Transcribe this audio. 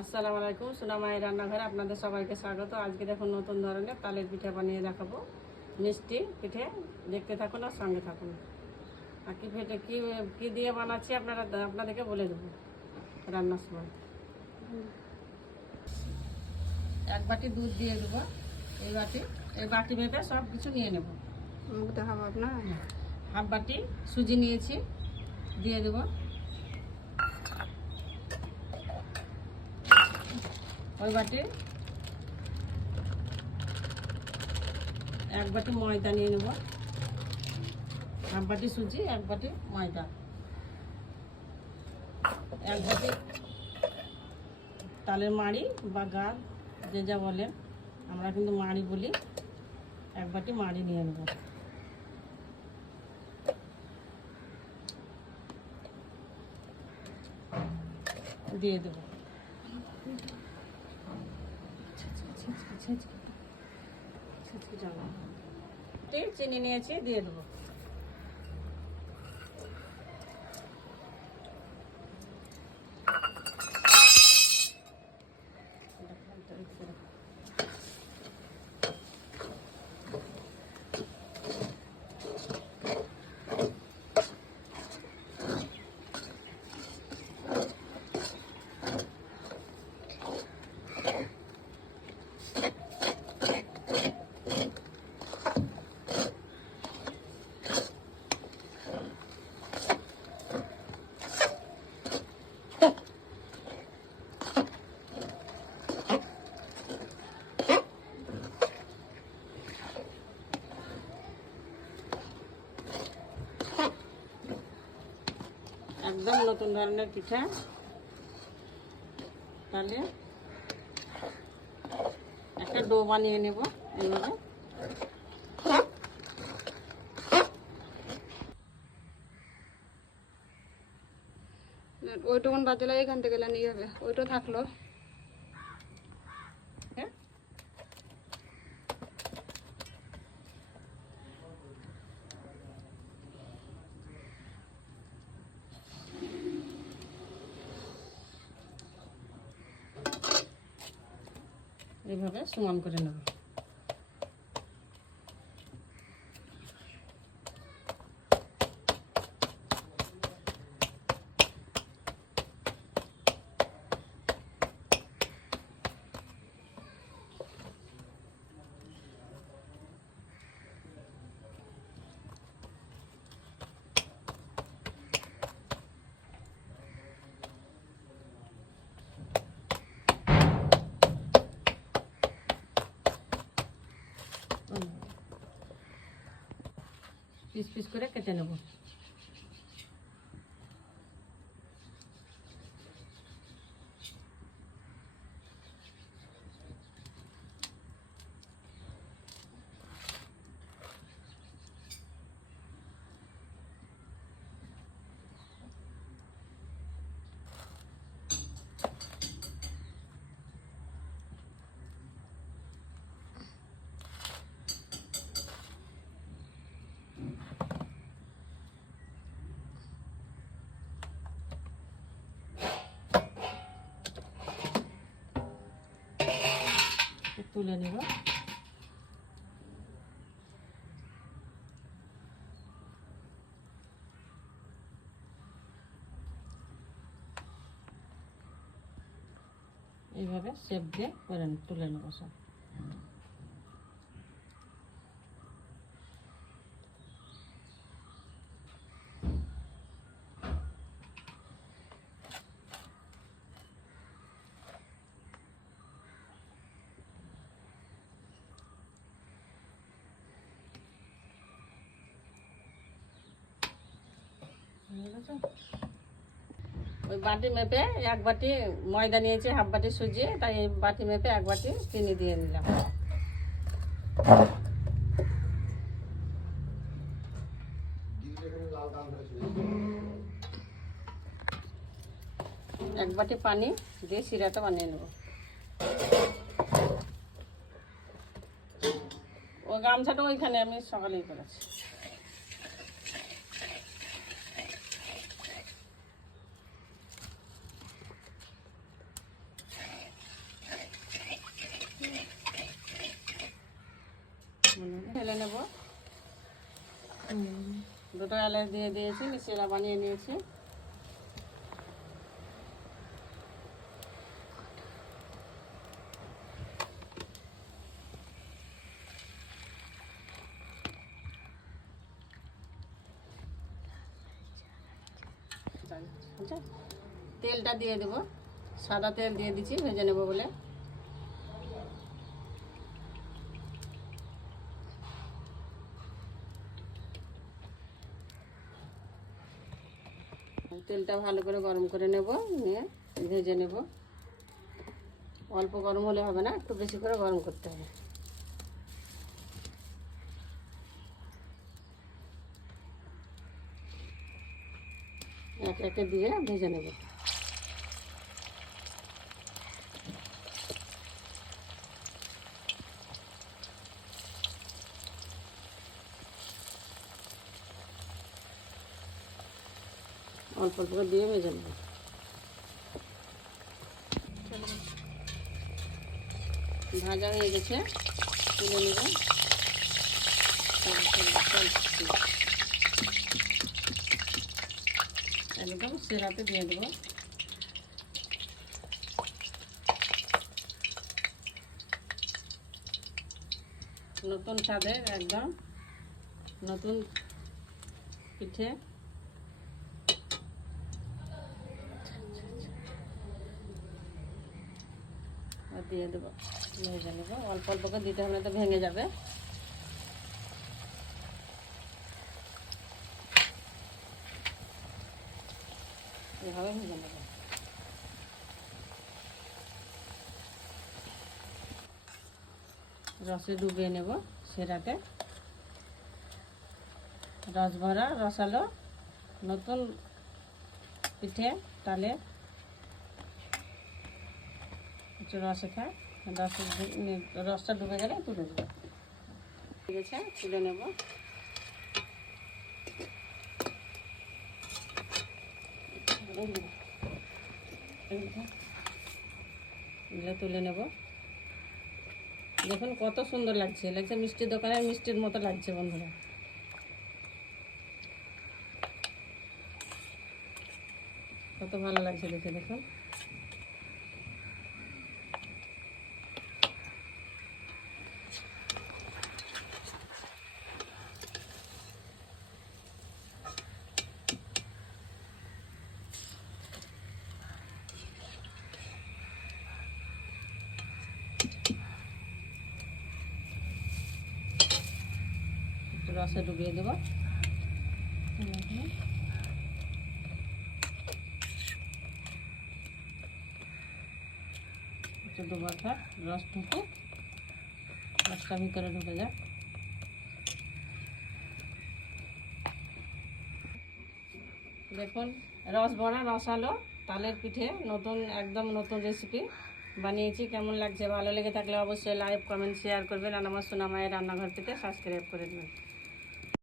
আসসালামু আলাইকুম, সোনা মায়ের রান্নাঘরে আপনাদের সবাইকে স্বাগত। আজকে দেখুন নতুন ধরনের তালের পিঠা বানিয়ে দেখাবো। মিষ্টি পিঠে, দেখতে থাকুন আর সঙ্গে থাকুন। আর কি পিঠে কি দিয়ে বানাচ্ছি আপনাদেরকে বলে দেবো রান্নার সময়। এক বাটি দুধ দিয়ে দেবো, এই বাটি মেপে সব কিছু নিয়ে নেব। দেখাবো আপনার হাফ বাটি সুজি নিয়েছি, দিয়ে দেবো। ওই বাটি এক বাটি ময়দা নিয়ে নেব, হাফ বাটি সুজি, এক বাটি ময়দা, এক বাটি তালের মাড়ি বা গাদ যে যা বলেন, আমরা কিন্তু মাড়ি বলি। এক বাটি মাড়ি নিয়ে নেব। দিয়ে দেবো। চিনি নিয়েছি, দিয়ে দেবো। একদম নতুন ধরনের পিঠা। তাহলে একটা ডো বানিয়ে নেব এইভাবে। ওইটুকুন বাদলে এখান থেকে নিয়ে যাবে, ওইটা থাকলো। হ্যাঁ, এইভাবে সমান করে নেব। পিস পিস করে কেটে নেব। তুলে নেব। এইভাবে শেপ দিয়ে করে তুলে নেব সব। ওই বাটি মেপে এক বাটি ময়দা নিয়েছি, হাফ বাটি সুজি, তাই এই বাটি মেপে এক বাটি চিনি দিয়ে নিলাম। এক বাটি পানি দিয়ে শিরাটা বানিয়ে নেব। ওই গামছাটা ওইখানে আমি সকালেই করেছি। এলাচ দিয়ে দিয়েছি, শিরা বানিয়ে নিয়েছি। আচ্ছা, তেলটা দিয়ে দেবো, সাদা তেল দিয়ে দিচ্ছি ভেজে নেবো বলে। তেলটা ভালো করে গরম করে নেব, নিয়ে ভেজে নেব। অল্প গরম হলে হবে না, একটু বেশি করে গরম করতে হবে। একে একে দিয়ে ভেজে নেব। অল্প অল্প করে দিয়ে ভেজে নেব। ভাজা হয়ে গেছে, তুলে নেব। একদম সেরাতে দিয়ে দেবো। নতুন স্বাদের একদম নতুন পিঠে। দিয়ে দেবো, ভেজে নেবো। অল্প অল্প করে দিতে হবে না তো ভেঙে যাবে। এভাবে ভেজে নেবো। রসে ডুবিয়ে নেব সেরাতে। রস ভরা রসালো নতুন পিঠে তালে একটু রসে খায়। রসটা ডুবে গেলে তুলে দেবো। ঠিক আছে, তুলে নেব। এগুলো তুলে নেব। দেখুন কত সুন্দর লাগছে, লাগছে মিষ্টির দোকানের মিষ্টির মতো লাগছে বন্ধুরা। কত ভালো লাগছে দেখে, দেখুন। রসে ডুবিয়ে দেবো। একটু ডুবা থাক, রস ঢুকে, রসটা ভিতরে ঢুকে যাক। দেখুন রস ভরা রসালো তালের পিঠে নতুন, একদম নতুন রেসিপি বানিয়েছি। কেমন লাগছে? ভালো লেগে থাকলে অবশ্যই লাইক, কমেন্ট, শেয়ার করবেন। আর আমার সোনা মায়ের রান্নাঘরটিতে সাবস্ক্রাইব করে দেবেন।